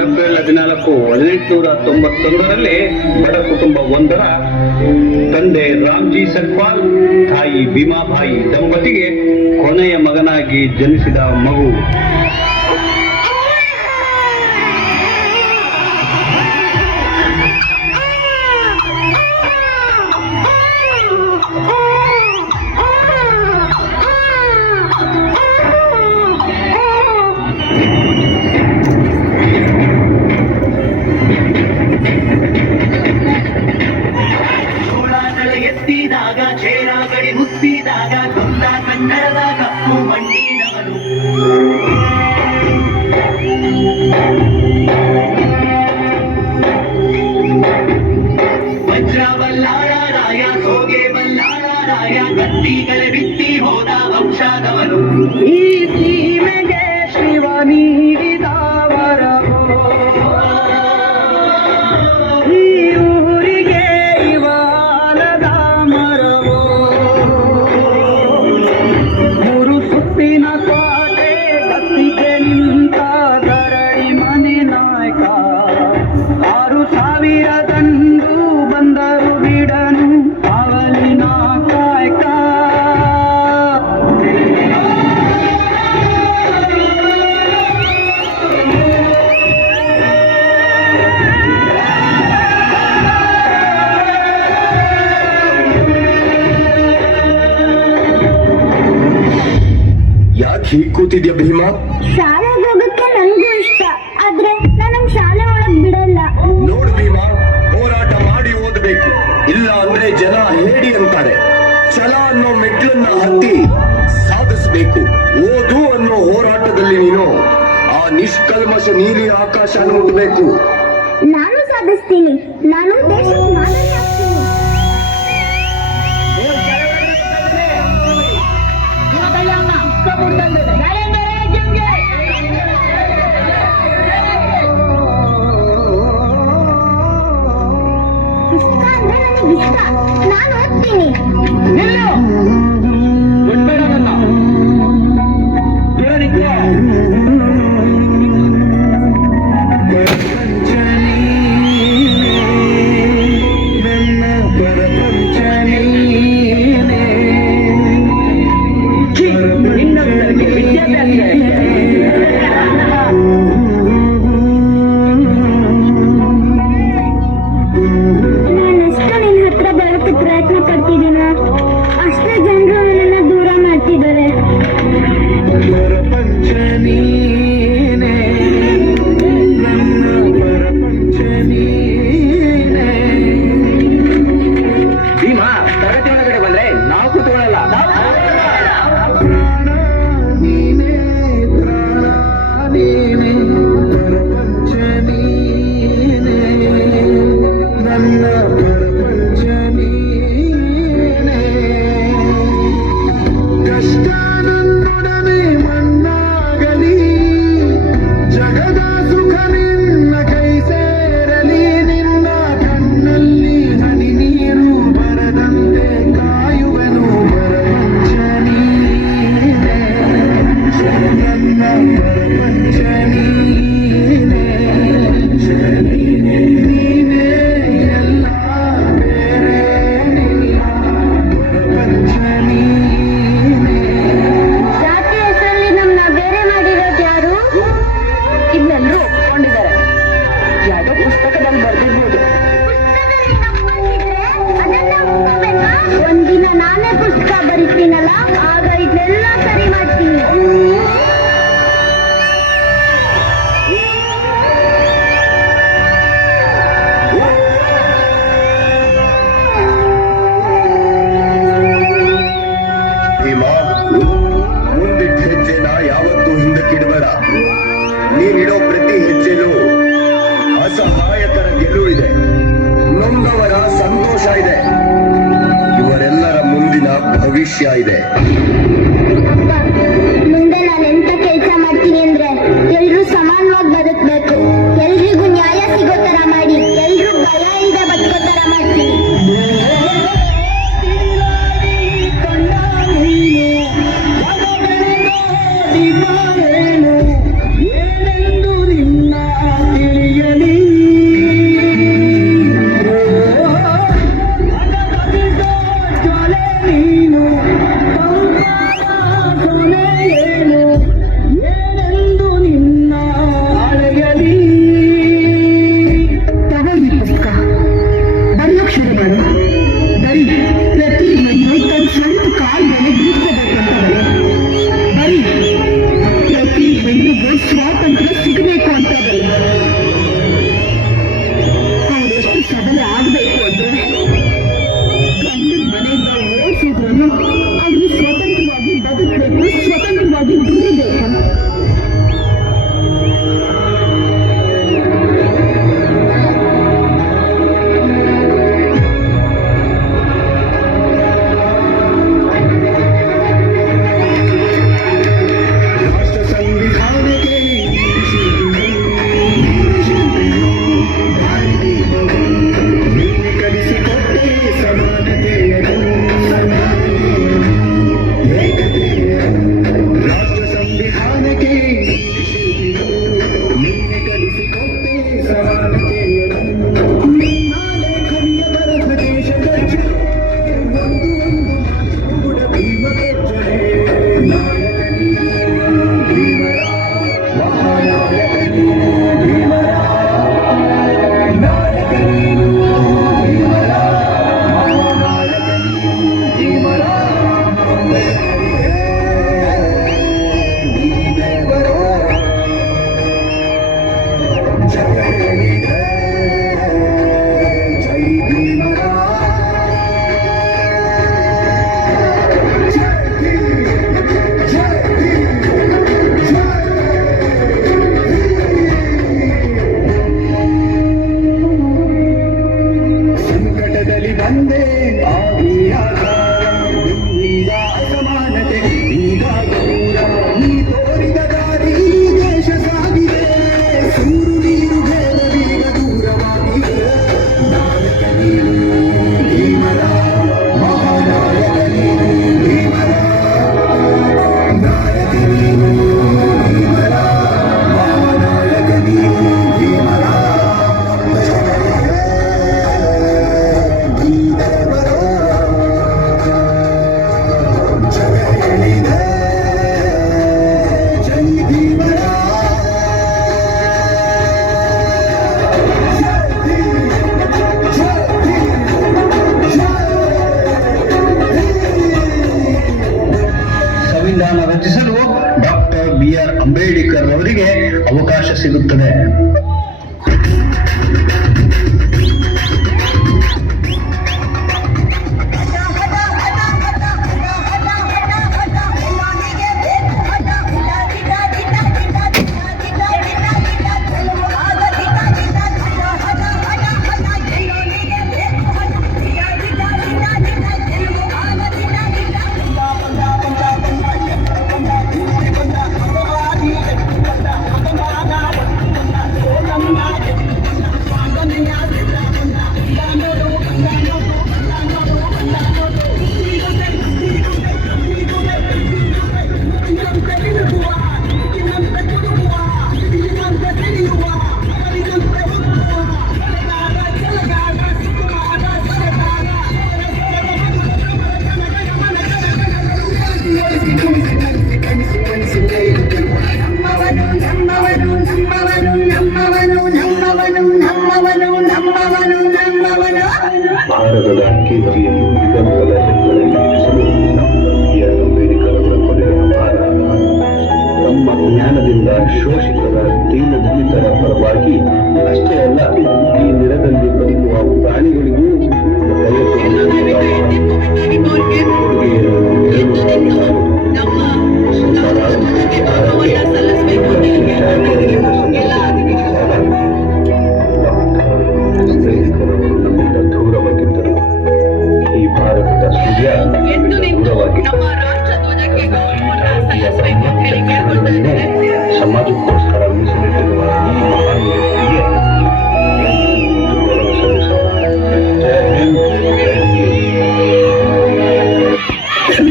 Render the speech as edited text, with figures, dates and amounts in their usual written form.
April 14, 1891ರಲ್ಲಿ ಬಡ ಕುಟುಂಬ ಒಂದರ ತಂದೆ ರಾಮ್ಜಿ ಸರ್ಪಾಲ್, ತಾಯಿ ಭೀಮಾಬಾಯಿ ದಂಪತಿಗೆ ಕೊನೆಯ ಮಗನಾಗಿ ಜನಿಸಿದ ಮಗು. ಎತ್ತಿದಾಗ ಚೇರ ಗಡಿ ಮುತ್ತಿದಾಗ ಗೊಂದ ಕನ್ನಡದ ಕಪ್ಪು ಮಣ್ಣಿನವನು. ವಜ್ರ ಬಲ್ಲಾಳ ರಾಯ, ಸೋಗೆ ಬಲ್ಲಾಳ ರಾಯ, ಕತ್ತಿಗಲೆ ಬಿತ್ತಿ ಹೋದ ವಂಶದವನು. ಈ ಸೀಮೆಗೆ ಶಿವ ನೀಡಿದ ವರವೋ, ಈ ಊರಿಗೆ ಇವಾಲದ ಮರವೋ. ಮೂರು ಸುತ್ತಿನ ಕೋಟೆ ಕತ್ತಿಗೆ ನಿಂತ ದರಡಿ ಮನೆ ನಾಯಕ. 6,000 ದಂಡು ಬಂದರು ಬಿಡನು ಅವಲಿನ ಕಾಯಕ. ಯಾಕೆ ಹೀಗೆ ಕೂತಿದ್ಯಾ ಭೀಮಾ? ಶಾಲೆಗೆ ಹೋಗಕ್ಕೆ ನನಗೂ ಇಷ್ಟ, ಆದ್ರೆ ನಾನು ಶಾಲೆ ಒಳಗ್ ಬಿಡಲ್ಲ. ನೋಡು ಭೀಮಾ, ಹೋರಾಟ ಮಾಡಿ ಓದಬೇಕು, ಇಲ್ಲ ಅಂದ್ರೆ ಜನ ಹೇಳಿ ಅಂತಾರೆ. ಛಲ ಅನ್ನೋ ಮೆಟ್ಲನ್ನ ಹತ್ತಿ ಸಾಧಿಸಬೇಕು. ಓದು ಅನ್ನೋ ಹೋರಾಟದಲ್ಲಿ ನೀನು ಆ ನಿಷ್ಕಲ್ಮಶ ನೀಲಿ ಆಕಾಶನ ಮುಟ್ಟಬೇಕು. ನಾನು ಸಾಧಿಸ್ತೀನಿ, ನಾನು ದೇಶಕ್ಕೆ ಮಾದರಿ ಆಗ್ತೀನಿ. ಪುಸ್ತಕ ಅಂದ್ರೆ ನನಗೆ ಇಷ್ಟ, ನಾನು ಓದ್ತೀನಿ. ನಾನೆಷ್ಟು ನಿನ್ನ ಹತ್ರ ಬರೋಕ್ಕೆ ಪ್ರಯತ್ನ ಪಡ್ತಿದ್ದೀನ, ಅಷ್ಟೇ ಜನರು ನನ್ನನ್ನ ದೂರ ಮಾಡ್ತಿದ್ದಾರೆ. ಭೀಮಾ, ತರಗತಿ ಒಳಗಡೆ ಬಂದ್ರೆ ನಾವು ಕೂತ್ಕೊಳ್ಳಲ್ಲ. ಜಗದ ಸುಖ ನಿನ್ನ ಕೈ ಸೇರಲಿ, ನಿನ್ನ ಕಣ್ಣಲ್ಲಿ ಹನಿ ನೀರು ಬರದಂತೆ ಕಾಯುವೆನು ಪ್ರಪಂಚ ನೀನೇ, ನನ್ನ ಪ್ರಪಂಚ ನೀನೇ, ನೀನೇ ಎಲ್ಲ ಬೇರೇನಿಲ್ಲ, ಪ್ರಪಂಚ ನೀನೇ. ಜಾತಿ ಹೆಸರಲ್ಲಿ ನಮ್ಮನ್ನ ಬೇರೆ ಮಾಡಿರೋದು ಯಾರು? ಇದನ್ನೆಲ್ಲರೂ ಒಪ್ಕೊಂಡಿದ್ದಾರೆ. ಯಾವುದೋ ಪುಸ್ತಕದಲ್ಲಿ ಬರ್ದಿರ್ಬೋದು. ಒಂದಿನ ನಾನೇ ಪುಸ್ತಕ ಬರೀತೀನಲ್ಲ, ಆಗ ಇದೆಲ್ಲ ಸರಿ ಮಾಡ್ತೀನಿ. ಭೀಮಾ, ಮುಂದಿಟ್ಟ ಹೆಜ್ಜೆನ ಯಾವತ್ತೂ ಹಿಂದಕ್ಕಿಡಬೇಡ. ನೀನಿಡೋ ಪ್ರತಿ ಹೆಜ್ಜೆಲೂ ಅಸಹಾಯಕರ ಗೆಲುವಿದೆ, ನೊಂದವರ ಸಂತೋಷ ಇದೆ, ಇವರೆಲ್ಲರ ಮುಂದಿನ ಭವಿಷ್ಯ ಇದೆ. ಮುಂದೆ ನಾನು ಎಂತ ಕೆಲಸ ಮಾಡ್ತೀನಿ ಅಂದ್ರೆ ಎಲ್ರೂ ಸಮಾನವಾಗಿ ಬದುಕಬೇಕು, ಎಲ್ರಿಗೂ ನ್ಯಾಯ ಸಿಗೋ ತರ ಮಾಡಿ, ಎಲ್ರೂ ಭಯ ಇಲ್ಲದೆ ಬದುಕೋ ತರ ಮಾಡ್ತೀನಿ. ಏನೆಂದು ನಿನ್ನ ಆಗ್ಬೇಕು ಅಂತ ಅವರೆಷ್ಟು ಸಬಲ ಆಗ್ಬೇಕು ಅಂದ್ರೆ ಗಂಡನ ಮನೆಯಿಂದ ಓಡಿಸಿದ್ರು ಅವ್ರು ಸ್ವತಂತ್ರವಾಗಿ ಬದುಕಬೇಕು, ಸ್ವತಂತ್ರವಾಗಿ ದುಡಿಬೇಕು. ಸಂವಿಧಾನ ರಚಿಸಲು ಡಾಕ್ಟರ್ BR ಅಂಬೇಡ್ಕರ್ ಅವರಿಗೆ ಅವಕಾಶ ಸಿಗುತ್ತದೆ. ಭಾರತದ ಕೀರ್ತಿಯನ್ನು ದಿಗಂತದ ಹೆಸರಲ್ಲಿ ಹೆಚ್ಚಿಸಲು ಡಾಕ್ಟರ್ ಅಂಬೇಡ್ಕರ್ ಅವರ ಕೊನೆಯ ಭಾರ ತಮ್ಮ ಜ್ಞಾನದಿಂದ ಶೋಷಿತರ ದೀನದಲಿತರ ಪರವಾಗಿ ಅಷ್ಟೇ ಅಲ್ಲ, ಈ ನೆಲದಲ್ಲಿ ಬದುಕುವ ಪ್ರಾಣಿಗಳಿಗೂ ನಮ್ಮಿಂದ ದೂರವಾಗಿದ್ದರು. ಈ ಭಾರತದ ಸೂರ್ಯ ದೂರವಾಗಿ ನಮ್ಮ ರಾಷ್ಟ್ರ ಧ್ವಜಕ್ಕೆ ಗೌರವವನ್ನು ಸಲ್ಲಿಸಬೇಕು ಅಂತ ಹೇಳಿ ಕೇಳ್ಕೊಳ್ತಾ ಇದ್ದೇನೆ.